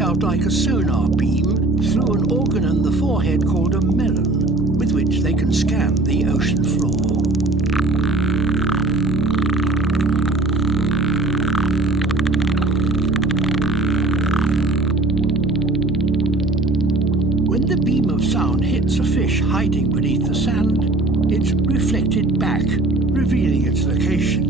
project out like a sonar beam through an organ in the forehead called a melon, with which they can scan the ocean floor. When the beam of sound hits a fish hiding beneath the sand, it's reflected back, revealing its location.